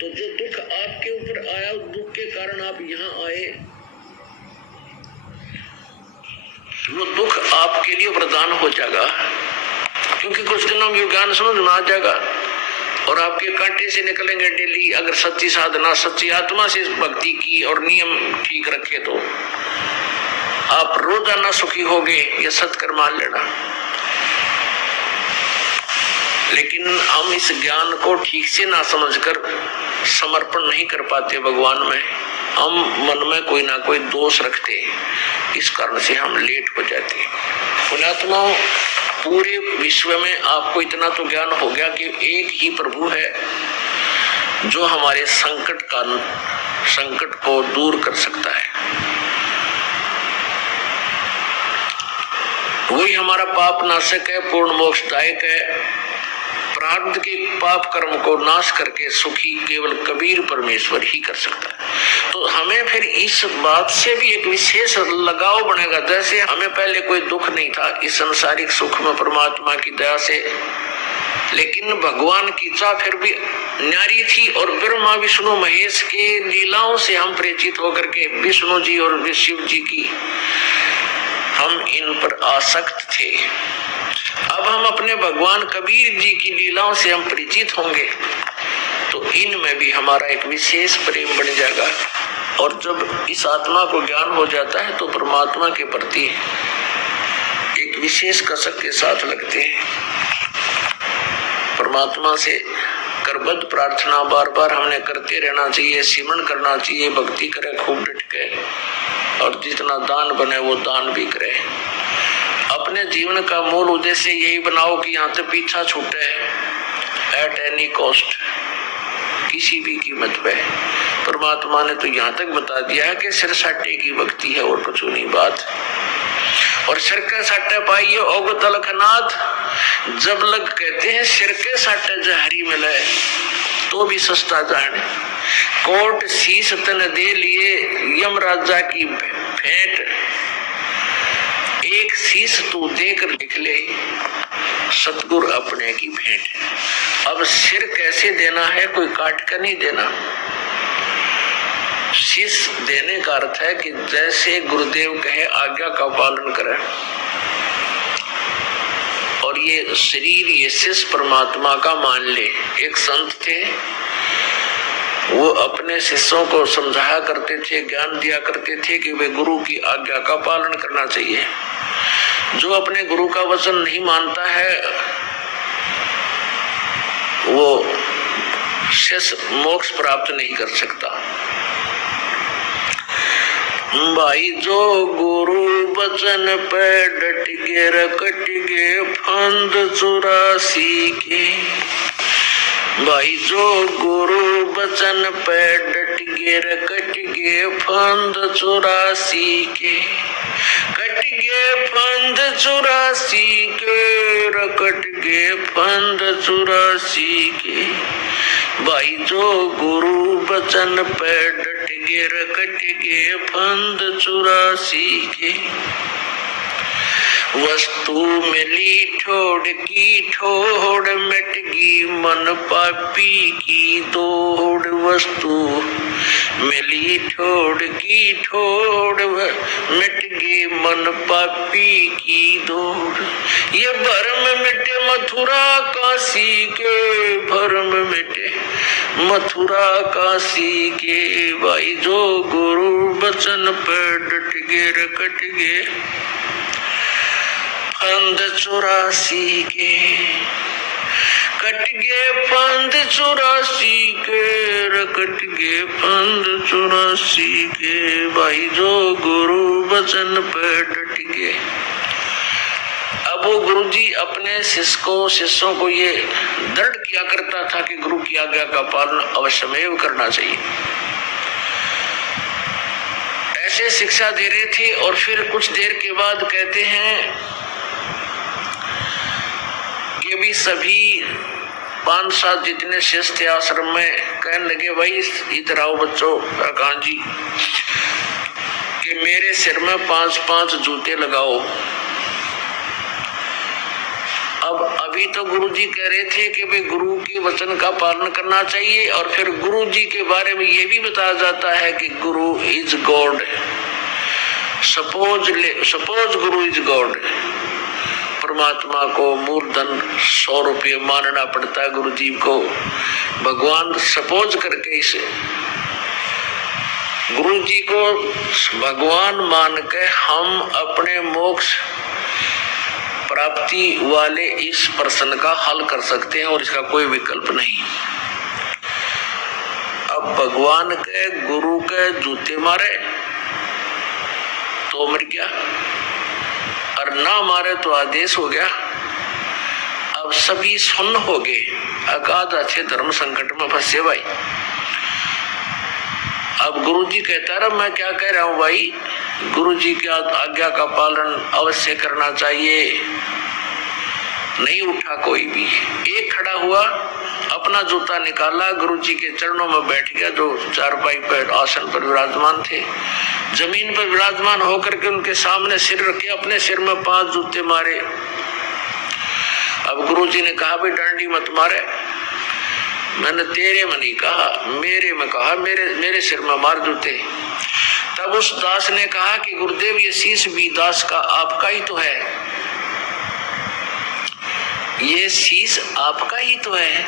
तो जो दुख आपके ऊपर आया, उस दुख के कारण आप यहाँ आए, वो दुख आपके लिए वरदान हो जाएगा, क्योंकि कुछ दिनों में ज्ञान समझ में आ जाएगा और आपके कांटे से निकलेंगे डेली। अगर सच्ची साधना, सच्ची आत्मा से भक्ति की और नियम ठीक रखे तो आप रोजाना सुखी होगे, ये सत्कर मान लेना। लेकिन हम इस ज्ञान को ठीक से ना समझकर समर्पण नहीं कर पाते भगवान में, हम मन में कोई ना कोई दोष रखते, इस कारण से हम लेट हो जाते। पुण्यात्माओं, पूरे विश्व में आपको इतना तो ज्ञान हो गया कि एक ही प्रभु है जो हमारे संकट को दूर कर सकता है। वही हमारा पाप नाशक है, पूर्ण मोक्षदायक है। प्रारब्ध के पाप कर्म को नाश करके सुखी केवल कबीर परमेश्वर ही कर सकता है। तो हमें फिर इस बात से भी एक विशेष लगाव बनेगा। जैसे हमें पहले कोई दुख नहीं था इस संसारिक सुख में परमात्मा की दया से, लेकिन भगवान की इच्छा फिर भी न्यारी थी और ब्रह्मा विष्णु महेश के लीलाओं से हम परिचित होकर के विष्णु जी और शिव जी की हम इन पर आसक्त थे। अब हम अपने भगवान कबीर जी की लीलाओं से हम परिचित होंगे तो इनमें भी हमारा एक विशेष प्रेम बन जाएगा। और जब इस आत्मा को ज्ञान हो जाता है तो परमात्मा के प्रति एक विशेष कसक के साथ लगते हैं। परमात्मा से करबद्ध प्रार्थना बार बार हमने करते रहना चाहिए, सिमरन करना चाहिए, भक्ति करे खूब डट के, और जितना दान बने वो दान भी करे। अपने जीवन का मूल उद्देश्य यही बनाओ कि यहाँ से पीछा छूटे एट एनी कॉस्ट, किसी भी कीमत पे। परमात्मा ने तो यहाँ तक बता दिया है कि सिर साटे की भक्ति है और कुछ नहीं बात। और सिर के साटे पाइए ओग तलखनाथ, जब लग कहते हैं सिर के साटे जहरी मिले तो भी सस्ता जाने। कोट शीश तन दे लिए यम राजा की भेंट, एक शीश तू देकर लिख ले सतगुरु अपने की भेंट। अब सिर कैसे देना है, कोई काट कर नहीं देना। शीश देने का अर्थ है कि जैसे गुरुदेव कहे आज्ञा का पालन करें। और ये शरीर, ये शीश परमात्मा का मान ले। एक संत थे, वो अपने शिष्यों को समझाया करते थे, ज्ञान दिया करते थे कि वे गुरु की आज्ञा का पालन करना चाहिए। जो अपने गुरु का वचन नहीं मानता है वो शेष मोक्ष प्राप्त नहीं कर सकता। भाई जो गुरु वचन पे डट गे रकट गे फंद 84 के, भाई जो गुरु वचन पे डट गे रकट गे फंद 84 के, कट गे फंद 84 के, रकट गे फंद 84 के। भाई जो गुरु वचन पे डट गे रकट गे फंद 84 के। वस्तु मिली ठोड़ की ठोड़, मिट गई मन पापी की दौड़। वस्तु मिली ठोड़ की ठोड़, मिट गई मन पापी की दौड़। ये भरम मिटे मथुरा काशी के, भरम मिटे मथुरा काशी के। भाई जो गुरु वचन पे डट गे रकट गे फंद 84 के, कट गे फंद 84 के, रकट गे फंद 84 के। भाई जो गुरु वचन पे डट गे। अब वो गुरुजी अपने शिष्यों को ये दृढ़ किया करता था कि गुरु की आज्ञा का पालन अवश्यमेव करना चाहिए। ऐसे शिक्षा दे रहे थे और फिर कुछ देर के बाद कहते हैं कि भी सभी 5-7 जितने शिष्य थे आश्रम में कहने लगे, भाई इधर आओ बच्चों, कान जी कि मेरे सिर में 5-5 जूते लगाओ। अब अभी तो गुरु जी कह रहे थे कि भाई गुरु के वचन का पालन करना चाहिए, और फिर गुरु जी के बारे में ये भी बताया जाता है कि गुरु is God. Suppose Guru is God, परमात्मा को मूलधन 100 रुपये मानना पड़ता है गुरु जी को, भगवान सपोज करके इसे गुरु जी को भगवान मान के हम अपने मोक्ष प्राप्ति वाले इस प्रश्न का हल कर सकते हैं, और इसका कोई विकल्प नहीं। अब भगवान के गुरु के जूते मारे तो मर गया, और ना मारे तो आदेश हो गया। अब सभी सुन्न हो गए, अगाध अच्छे धर्म संकट में फंसे भाई। अब गुरु जी कहता है मैं क्या कह रहा हूं भाई, गुरु जी की आज्ञा का पालन अवश्य करना चाहिए। नहीं उठा कोई भी, एक खड़ा हुआ, अपना जूता निकाला, गुरु जी के चरणों में बैठ गया, जो चारपाई पर आसन पर विराजमान थे, जमीन पर विराजमान होकर के उनके सामने सिर रखे, अपने सिर में 5 जूते मारे। अब गुरु जी ने कहा भाई डंडी मत मारे, मैंने तेरे में नहीं कहा, मेरे में कहा, मेरे सिर में मार जूते। तब उस दास ने कहा कि गुरुदेव ये शीश भी दास का आपका ही तो है, ये शीश आपका ही तो है,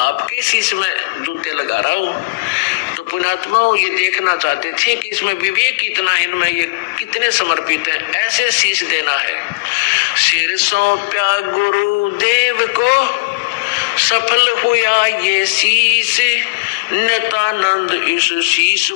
आपके शीश में जूते लगा रहा हूं। तो पुण्यात्मा ये देखना चाहते थे कि इसमें विवेक कितना, इनमें ये कितने समर्पित है, ऐसे शीश देना है। सिर सौंप्या गुरुदेव को, सफल हुआ ये शीश, नित्यानंद इस शीश